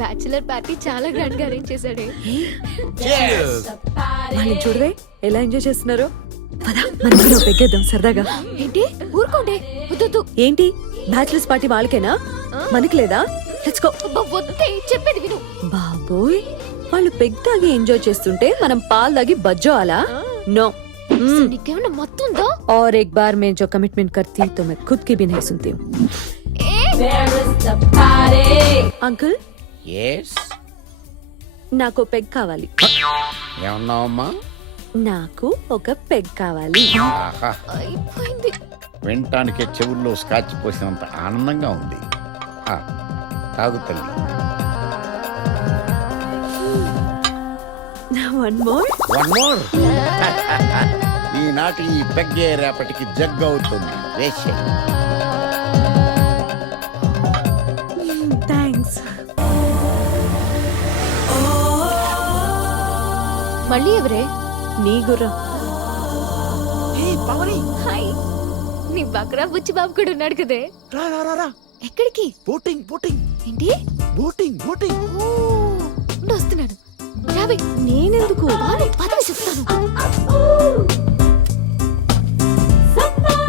Bachelor party చాలా grand గా arrange చేశాడే. వాళ్ళని చూడవే ఎలా ఎంజాయ్ చేస్తున్నారో. పద మనం కూడా పెగ్గేద్దాం సరదాగా. ఏంటి ఊరుకోండి, వద్దు. ఏంటి బ్యాచులర్స్ పార్టీ వాళ్ళకేనా, మనకి లేదా? Let's go. వద్దే, చెప్పేది విను. బాబోయ్, వాళ్ళు పెగ్ తాగి ఎంజాయ్ చేస్తుంటే మనం పాలు తాగి బజ్జోవాలా? नो। నీకేమన్నా మొత్తం ఉందా? और एक बार मैं जो कमिटमेंट करती तो मैं खुद की भी नहीं सुनती हूँ। अंकल yes నాకు పెగ్ కావాలి. ఏమన్నావమ్మా? నాకు ఒక పెగ్ కావాలి. ఆహా, అయిపోయింది. వినటానికి చెవుల్లో స్కాచ్ పోసినంత ఆనందంగా ఉంది. ఆ, తాగు తల్లి. One more. One more. ఈనాటి ఈ పెగ్గే రేపటికి జగ్ అవుతుంది. వేసే థ్యాంక్స్. మళ్ళీ ఎవరే? నీ గుర్రం. హాయ్, నీ బక్రా బుచ్చి బాబు కూడా ఉన్నాడు కదే. రా ఎక్కడికి? బోటింగ్ ఏంటి? బోటింగ్ ఓ, ఉండు, వస్తున్నాను. రావే. నేనెందుకు? పదవి చెప్తాను.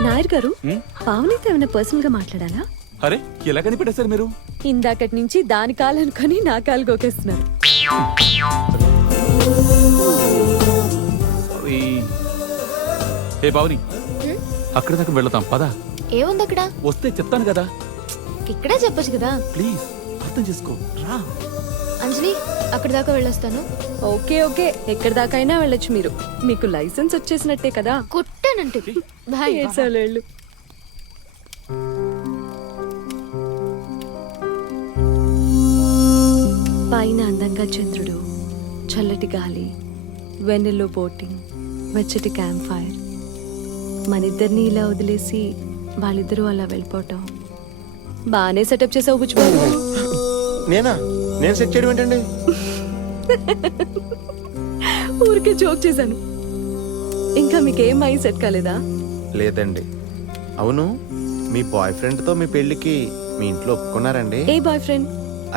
నాయర్ గారు, పావనితో ఏమైనా పర్సనల్ గా మాట్లాడాలా? అరే ఎలా కనిపెట్టేశారు మీరు? ఇందాకటి నుంచి దాని కాలు అనుకొని నా కాలు గోకేస్తున్నారు. ఏ పావని, అక్కడ దాకా వెళ్తాం పదా. ఏముంది అక్కడ? వస్తే చెప్తాను కదా. ఇక్కడే చెప్పొచ్చు కదా. ప్లీజ్ అర్థం చేసుకో, రా. అంజలి, అక్కడ దాకా వెళ్ళొస్తాను. ఓకే ఓకే, ఎక్కడి దాకైనా వెళ్ళొచ్చు మీరు. మీకు లైసెన్స్ వచ్చేసినట్టే కదా. కొట్టానంటే బాయ్. ఏడ్చాలు వెళ్ళు. పైన అందంగా చంద్రుడు, చల్లటి గాలి, వెన్నెల్లో బోటింగ్, వెచ్చటి క్యాంప్ ఫైర్. మనిద్దరిని ఇలా వదిలేసి వాళ్ళిద్దరూ అలా వెళ్ళిపోవటం బాగానే సెటప్ చేసావు బుచ్చిబాబు. నేను సెట్ చేయడం ఏంటండి? ఊరికే జోక్ చేశాను. ఇంకా మీకేం మైండ్ సెట్ కాలేదా? లేదండి. అవును, మీ బాయ్ ఫ్రెండ్ తో మీ పెళ్లికి మీ ఇంట్లో ఒప్పుకున్నారండి? ఏ బాయ్ ఫ్రెండ్?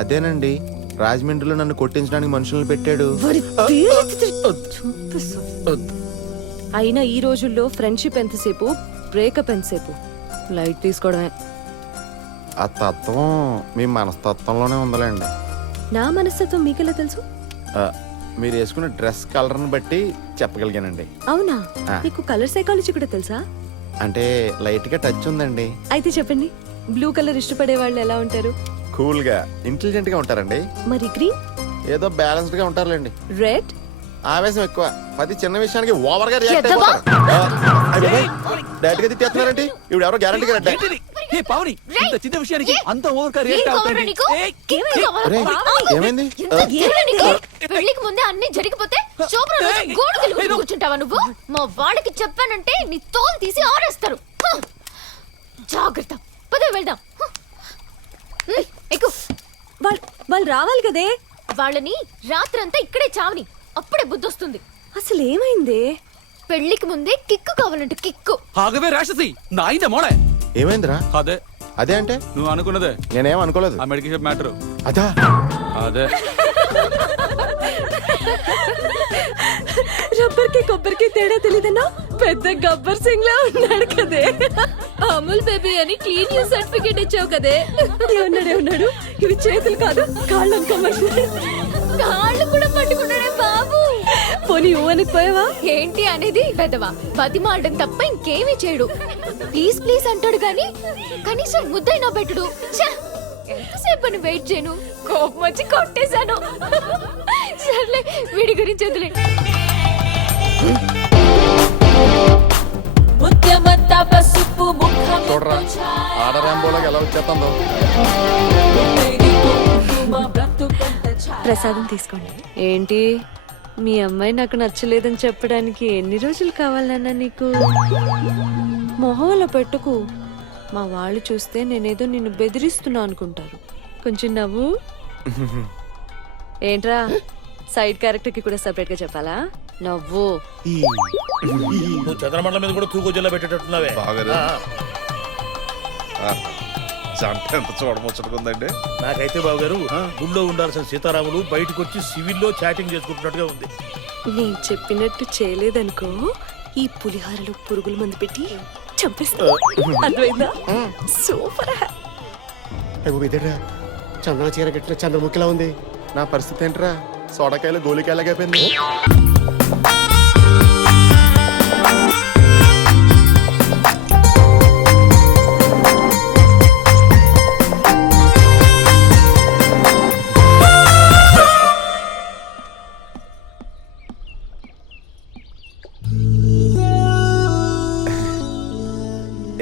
అదేనండి, రాజమండ్రిలో నన్ను కొట్టించడానికి మనుషులను పెట్టాడు. అయినా ఈ రోజుల్లో ఫ్రెండ్షిప్ ఎంతసేపు, బ్రేకప్ ఎంతసేపు. లైట్ తీసుకోవడమే. ఆ తత్వం మీ మనస్తత్వంలోనే ఉందలేండి. నా మనస్తత్వం మీకెలా తెలుసు? మీరు వేసుకున్న డ్రెస్ కలర్ని బట్టి చెప్పగలిగానండి. అవునా? ఆ. నీకు కలర్ సైకాలజీ కూడా తెలుసా? అంటే లైట్ గా టచ్ ఉందండి. అయితే చెప్పండి, బ్లూ కలర్ ఇష్టపడే వాళ్ళు ఎలా ఉంటారు? కూల్ గా, ఇంటెలిజెంట్ గా ఉంటారండి. మరి గ్రీన్? ఏదో బ్యాలెన్స్డ్ గా ఉంటారులేండి. రెడ్? ఆవేశం ఎక్కువ, ప్రతి చిన్న విషయానికి ఓవర్ గా రియాక్ట్ ఎద్దవా? అయిపోతారు. డైరెక్ట్ గా తిట్టేస్తున్నారండి. ఇప్పుడు ఎవరో గ్యారంటీ గా ఏ పావని, ఇంత చిన్న విషయానికి అంత ఓవర్ గా ఏం రియాక్ట్ కావాలా అవుతాండి? నీకు? ఏమేం కావాలా? అరే, బావని! ఏమైంది? ఎంత ధైర్యం నీకు? పెళ్లికి ముందే అన్ని జరిగిపోతే శోభన రోజు గోడు తెలుగుతూ కూర్చుంటావా నువ్వు? మా వాళ్ళకి చెప్పానంటే నీ తోలు తీసి ఆరేస్తారు. హ! జాగ్రత్త, పద వెళ్దాం. ఎక్కు. వాళ్ళు రావాలి కదే. వాళ్ళని రాత్రంతా ఇక్కడే చావని, అప్పుడే బుద్ధొస్తుంది. అసలు ఏమైంది? పెళ్లికి ముందే కిక్కు కావాలంటే కిక్కు. ఆగవే రాక్షసి, నా అయిందే మోళే. ఏమైందిరా? అదే అదే అంటే నువ్వు అనుకున్నదే, నేనేం అనుకోలేదు. ఆ మెడికేషన్ మ్యాటర్ అదా? అదే. రబ్బర్ కి కొబ్బరికి తేడా తెలీదన్నా పెద్ద గబ్బర్ సింగ్ లా ఉన్నాడు కదే. అమూల్ బేబీ అని క్లీన్ యూ సర్టిఫికేట్ ఇచ్చావు కదే. ఏమన్నాడు? ఇవి చేతులు కాదు, కాళ్ళు అనుకోమన్నాడు. కాళ్ళు కూడా పట్టుకున్నాడే బాబు. పోనీ ఊవనికి పోయావా? ఏంటి అనేది పెదవా, బతిమాలడం తప్ప ఇంకేమీ చేయడు. ప్లీజ్ ప్లీజ్ అంటాడు గాని కనీసం ముద్దైనా పెట్టడు. ఛ! ఎంతసేపు అని వెయిట్ చేయను, కోపం వచ్చి కొట్టేశాను. సర్లే, వీడి గురించి వదిలే. చూడరా, ఆడరాంబోలోకి ఎలా వచ్చేస్తుందో. ప్రసాదం తీసుకోండి. ఏంటి, మీ అమ్మాయి నాకు నచ్చలేదని చెప్పడానికి ఎన్ని రోజులు కావాలన్నా నీకు? మొహంలో పెట్టుకు, మా వాళ్ళు చూస్తే నేనేదో నిన్ను బెదిరిస్తున్నా అనుకుంటారు. కొంచెం నవ్వు. ఏంట్రా, సైడ్ క్యారెక్టర్ కి కూడా సెపరేట్ గా చెప్పాలా? నవ్వు. నువ్వు చంద్రమండలం మీద కూడా తూగు జిల్లా పెట్టేటట్టున్నావే. బాగారు. జంట ఎంత చూడముచ్చటకుందండి. నాకైతే బాబు గారు గుళ్ళో ఉండాల్సిన సీతారాములు బయటకు వచ్చి సివిల్లో చాటింగ్ చేసుకుంటున్నట్టుగా ఉంది. నేను చెప్పినట్టు చేయలేదనుకో ఈ పులిహారలో పురుగుల మందు పెట్టి చంపేస్తా. అర్థమైందా? సూపర్. ఇదేట్రా చందన చీర కట్టిన చంద్రముఖిలా ఉంది. నా పరిస్థితి ఏంట్రా సోడకాయలు గోలికాయలాగైపోయింది.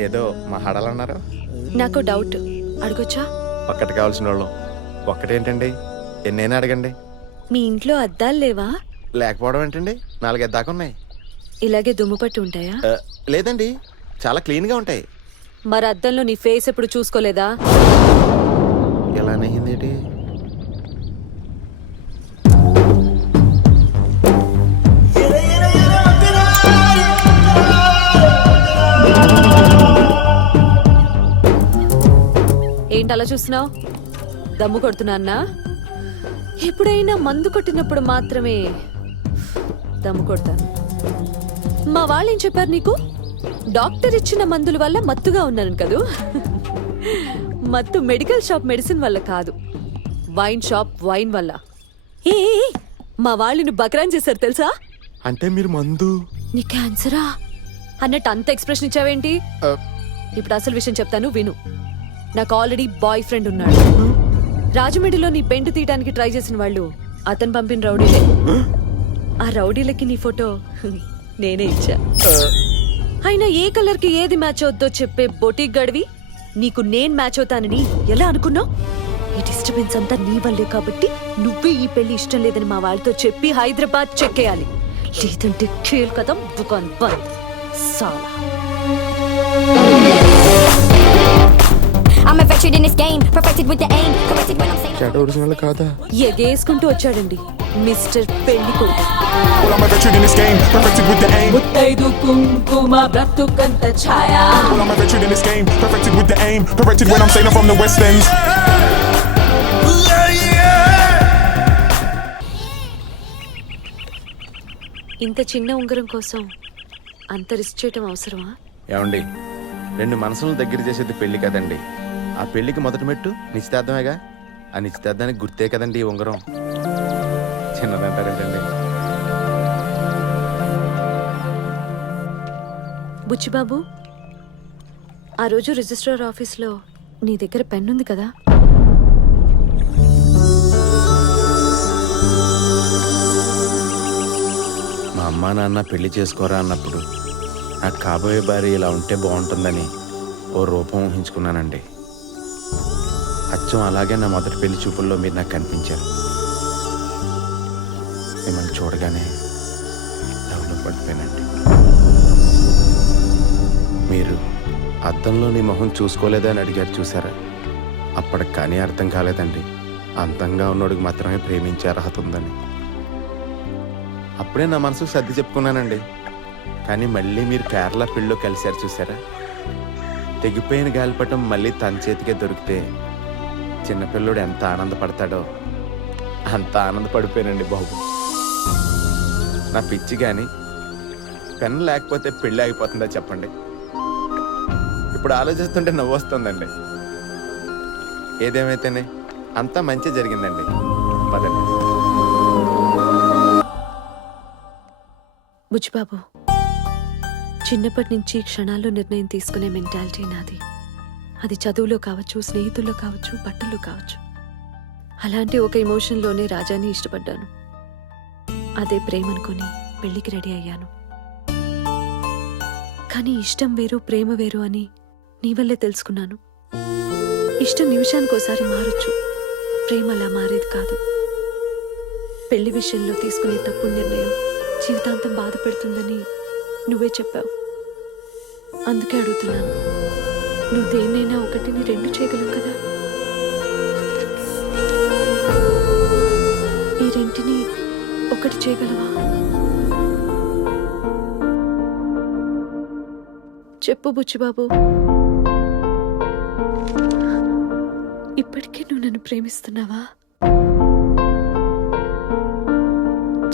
ఏదో మాట్లాడాలన్నారు. నాకు డౌట్, అడగొచ్చా? ఒక్కటి కావాల్సిన వాళ్ళు ఒక్కటేంటండి, ఎన్నైనా అడగండి. మీ ఇంట్లో అద్దాలు లేవా? లేకపోవడం ఏంటండి, 4 దాకా ఉన్నాయి. ఇలాగే దుమ్ము పట్టి ఉంటాయా? లేదండి, చాలా క్లీన్ గా ఉంటాయి. మరి అద్దంలో నీ ఫేస్ ఎప్పుడు చూసుకోలేదా? ఎలా నయ్యింది ఏంటి? ఏంటి అలా చూస్తున్నావు? దమ్ము కొడుతున్నా? ఎప్పుడైనా మందు కొట్టినప్పుడు మాత్రమే దమ్ము కొడతాను. మా వాళ్ళు ఏం చెప్పారు నీకు? డాక్టర్ ఇచ్చిన మందుల వల్ల మత్తుగా ఉన్నాను కదూ. మత్తు మెడికల్ షాప్ మెడిసిన్ వల్ల కాదు, వైన్ షాప్ వైన్ వల్ల. ఏ మా వాళ్ళని బకరాన్ చేశారు తెలుసా? అంటే మీరు మందు? నీ క్యాన్సరా అన్నట్టు అంత ఎక్స్ప్రెషన్ ఇచ్చావేంటి? ఇప్పుడు అసలు విషయం చెప్తాను విను. నాకు ఆల్రెడీ బాయ్ ఫ్రెండ్ ఉన్నాడు. రాజమండ్రిలో నీ పెంట తీయడానికి ట్రై చేసిన వాళ్ళు అతను పంపిన రౌడీలే. ఆ రౌడీలకి నీ ఫోటో నేనే ఇచ్చా. అయినా ఏ కలర్ కి ఏది మ్యాచ్ అవుద్దో చెప్పే బొటిక్ గడివి నీకు నేను మ్యాచ్ అవుతానని ఎలా అనుకున్నావు? ఈ డిస్టర్బెన్స్ అంతా నీ వల్లే కాబట్టి నువ్వే ఈ పెళ్లి ఇష్టం లేదని మా వాళ్ళతో చెప్పి హైదరాబాద్ చెక్కేయాలి. లేదంటే ఖేల్ కదా దుకాన్ బంద్. సాలా I'm a veteran in this game, perfected with the aim, corrected when I'm saying చెడ్డ ఒరిజినల్ కాదా? ఎగేసుకుంటూ వచ్చాడండి మిస్టర్ పెళ్లి కొడుకు. Well, I'm a veteran in this game, perfected with the aim. ముత్తైదు కుంకుమ బ్రతుకంత ఛాయ. Well, I'm a veteran in this game, perfected with the aim, corrected when I'm saying I'm from the West End. ఇంత చిన్న ఉంగరం కోసం అంత risk చేయటం అవసరమా? ఏమండి, 2 మనసులను దగ్గర చేసేది పెళ్లి కదండి. ఆ పెళ్లికి మొదటి మెట్టు నిశ్చితార్థమేగా. ఆ నిశ్చితార్థానికి గుర్తే కదండి ఈ ఉంగరం. చిన్నదంటారేంటండి? బుచ్చిబాబు, ఆ రోజు రిజిస్ట్రార్ ఆఫీస్లో నీ దగ్గర పెన్ ఉంది కదా? మా అమ్మా నాన్న పెళ్లి చేసుకోరా అన్నప్పుడు నాకు కాబోయే భార్య ఇలా ఉంటే బాగుంటుందని ఓ రూపం ఊహించుకున్నానండి. అచ్చం అలాగే నా మొదటి పెళ్లి చూపుల్లో మీరు నాకు కనిపించారు. మిమ్మల్ని చూడగానే లవ్లో పడిపోయానండి. మీరు అద్దంలో నీ మొహం చూసుకోలేదా అని అడిగారు చూసారా? అప్పటికి కానీ అర్థం కాలేదండి, అందంగా ఉన్నోడికి మాత్రమే ప్రేమించే అర్హత ఉందని. అప్పుడే నా మనసుకు సర్ది చెప్పుకున్నానండి. కానీ మళ్ళీ మీరు కేరళ పెళ్ళిలో కలిశారు చూసారా? తెగిపోయిన గాలిపటం మళ్ళీ తన చేతికే దొరికితే చిన్నపిల్లోడు ఎంత ఆనందపడతాడో అంత ఆనందపడిపోయానండి బాబు. నా పిచ్చి కానీ పెన్ లేకపోతే పెళ్ళి అయిపోతుందా చెప్పండి? ఇప్పుడు ఆలోచిస్తుంటే నవ్వు వస్తుందండి. ఏదేమైతేనే అంతా మంచి జరిగిందండి. పదండి. బుచ్చిబాబు, చిన్నప్పటి నుంచి క్షణాల్లో నిర్ణయం తీసుకునే మెంటాలిటీ నాది. అది చదువులో కావచ్చు, స్నేహితుల్లో కావచ్చు, బట్టల్లో కావచ్చు. అలాంటి ఒక ఎమోషన్లోనే రాజాని ఇష్టపడ్డాను. అదే ప్రేమ అనుకొని పెళ్లికి రెడీ అయ్యాను. కానీ ఇష్టం వేరు ప్రేమ వేరు అని నీ వల్లే తెలుసుకున్నాను. ఇష్టం నిమిషానికోసారి మారొచ్చు, ప్రేమ అలా మారేది కాదు. పెళ్లి విషయంలో తీసుకునే తప్పుడు నిర్ణయం జీవితాంతం బాధ పెడుతుందని నువ్వే చెప్పావు. అందుకే అడుగుతున్నాను, నువ్వు దేన్నైనా ఒకటిని 2 చేయగలవు కదా? ఈ 2ని 1 చేయగలవా? చెప్పు బుచ్చిబాబు. ప్రేమిస్తున్నావా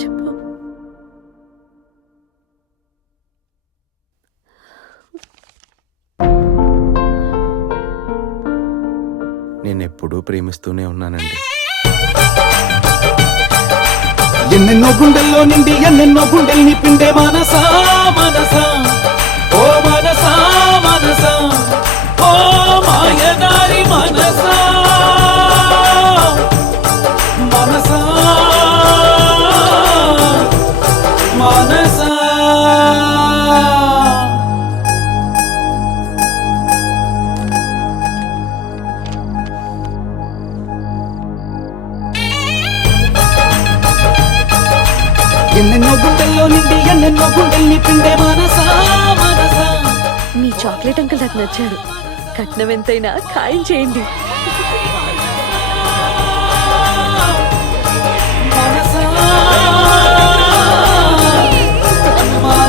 చెప్పు. నేను ఎప్పుడూ ప్రేమిస్తూనే ఉన్నానండి. ఎన్నెన్నో గుండెల్లో నిండి ఎన్నెన్నో గుండెల్ని పిండే మనసా మనసా ఓ మనసా మనసా ఓ మాయదారి మనసా మనసా మనసా ఎన్నెన్నో గుండెల్లో నిండి ఎన్నెన్నో గుండెల్ని పిండే మనసా మనసా. మీ చాక్లెట్ అంకుల్ నాకు నచ్చాడు. కట్నం ఎంతైనా ఖాయం చేయండి.